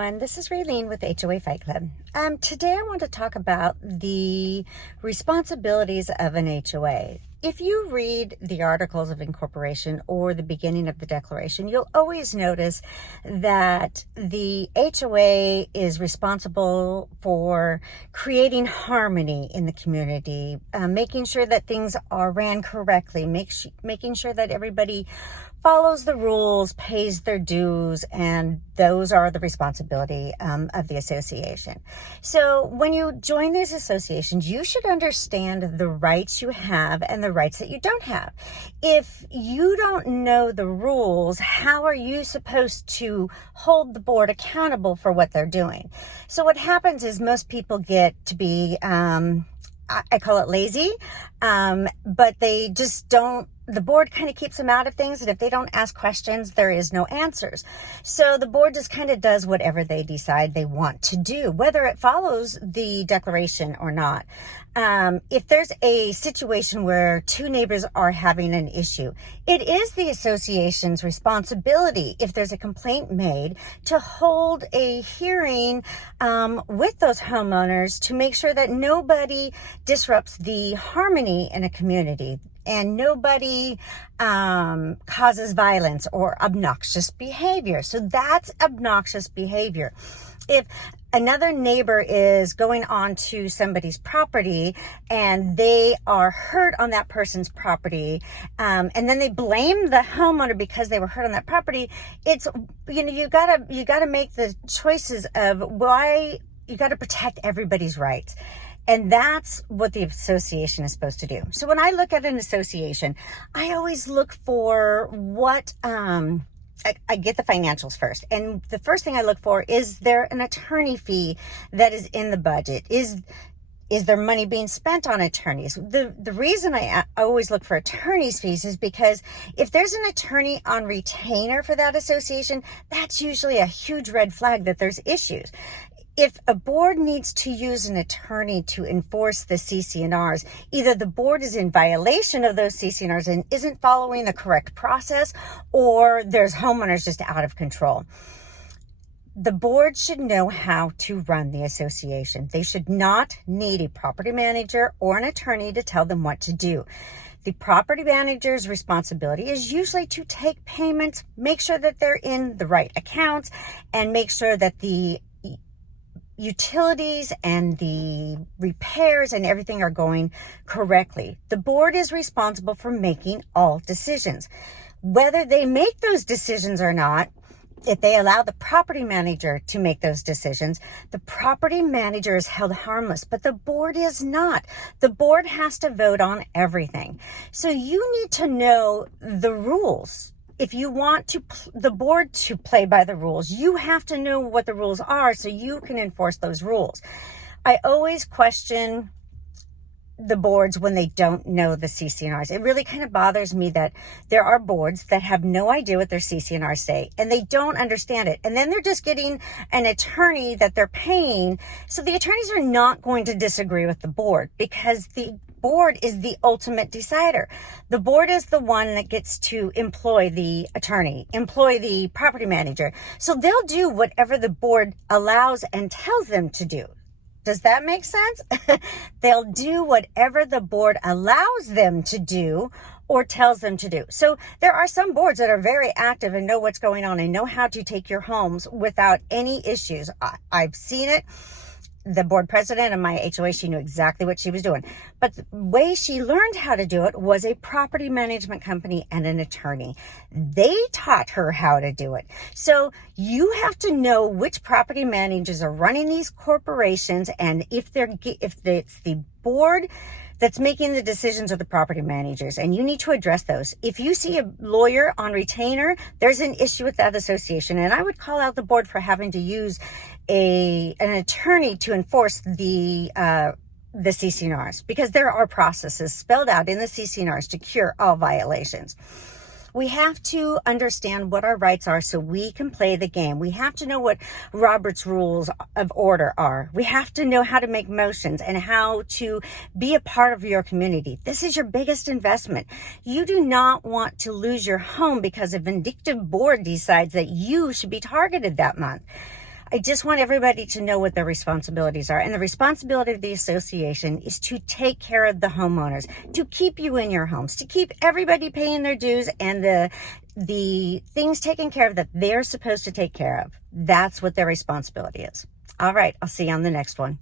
everyone. This is Raylene with HOA Fight Club. Today I want to talk about the responsibilities of an HOA. If you read the Articles of Incorporation or the beginning of the Declaration, you'll always notice that the HOA is responsible for creating harmony in the community, making sure that things are ran correctly, making sure that everybody follows the rules, pays their dues, and those are the responsibility of the association. So when you join these associations, you should understand the rights you have and the rights that you don't have. If you don't know the rules, how are you supposed to hold the board accountable for what they're doing? So what happens is most people get to be, I call it lazy, but they just don't. The board kind of keeps them out of things, and if they don't ask questions, there is no answers. So the board just kind of does whatever they decide they want to do, whether it follows the declaration or not. If there's a situation where two neighbors are having an issue, it is the association's responsibility, if there's a complaint made, to hold a hearing with those homeowners to make sure that nobody disrupts the harmony in a community and nobody causes violence or obnoxious behavior. So that's obnoxious behavior. If another neighbor is going on to somebody's property and they are hurt on that person's property, and then they blame the homeowner because they were hurt on that property, it's, you gotta make the choices of why you gotta protect everybody's rights. And that's what the association is supposed to do. So when I look at an association, I always look for what, I get the financials first. And the first thing I look for, is there an attorney fee that is in the budget? Is there money being spent on attorneys? The reason I always look for attorney's fees is because if there's an attorney on retainer for that association, that's usually a huge red flag that there's issues. If a board needs to use an attorney to enforce the CC&Rs, either the board is in violation of those CC&Rs and isn't following the correct process, or there's homeowners just out of control. The board should know how to run the association. They should not need a property manager or an attorney to tell them what to do. The property manager's responsibility is usually to take payments, make sure that they're in the right accounts, and make sure that the utilities and the repairs and everything are going correctly. The board is responsible for making all decisions. Whether they make those decisions or not, if they allow the property manager to make those decisions, the property manager is held harmless, but the board is not. The board has to vote on everything. So you need to know the rules. If you want the board to play by the rules, you have to know what the rules are so you can enforce those rules. I always question the boards when they don't know the CC&Rs. It really kind of bothers me that there are boards that have no idea what their CC&Rs say, and they don't understand it. And then they're just getting an attorney that they're paying. So the attorneys are not going to disagree with the board because the board is the ultimate decider. The board is the one that gets to employ the attorney, employ the property manager. So they'll do whatever the board allows and tells them to do. Does that make sense? They'll do whatever the board allows them to do or tells them to do. So there are some boards that are very active and know what's going on and know how to take your homes without any issues. I've seen it. The board president of my HOA, she knew exactly what she was doing. But the way she learned how to do it was a property management company and an attorney. They taught her how to do it. So you have to know which property managers are running these corporations, and if it's the board that's making the decisions of the property managers, and you need to address those. If you see a lawyer on retainer, there's an issue with that association, and I would call out the board for having to use an attorney to enforce the CC&Rs, because there are processes spelled out in the CC&Rs to cure all violations. We have to understand what our rights are so we can play the game. We have to know what Robert's rules of order are. We have to know how to make motions and how to be a part of your community. This is your biggest investment. You do not want to lose your home because a vindictive board decides that you should be targeted that month. I just want everybody to know what their responsibilities are. And the responsibility of the association is to take care of the homeowners, to keep you in your homes, to keep everybody paying their dues and the things taken care of that they're supposed to take care of. That's what their responsibility is. All right, I'll see you on the next one.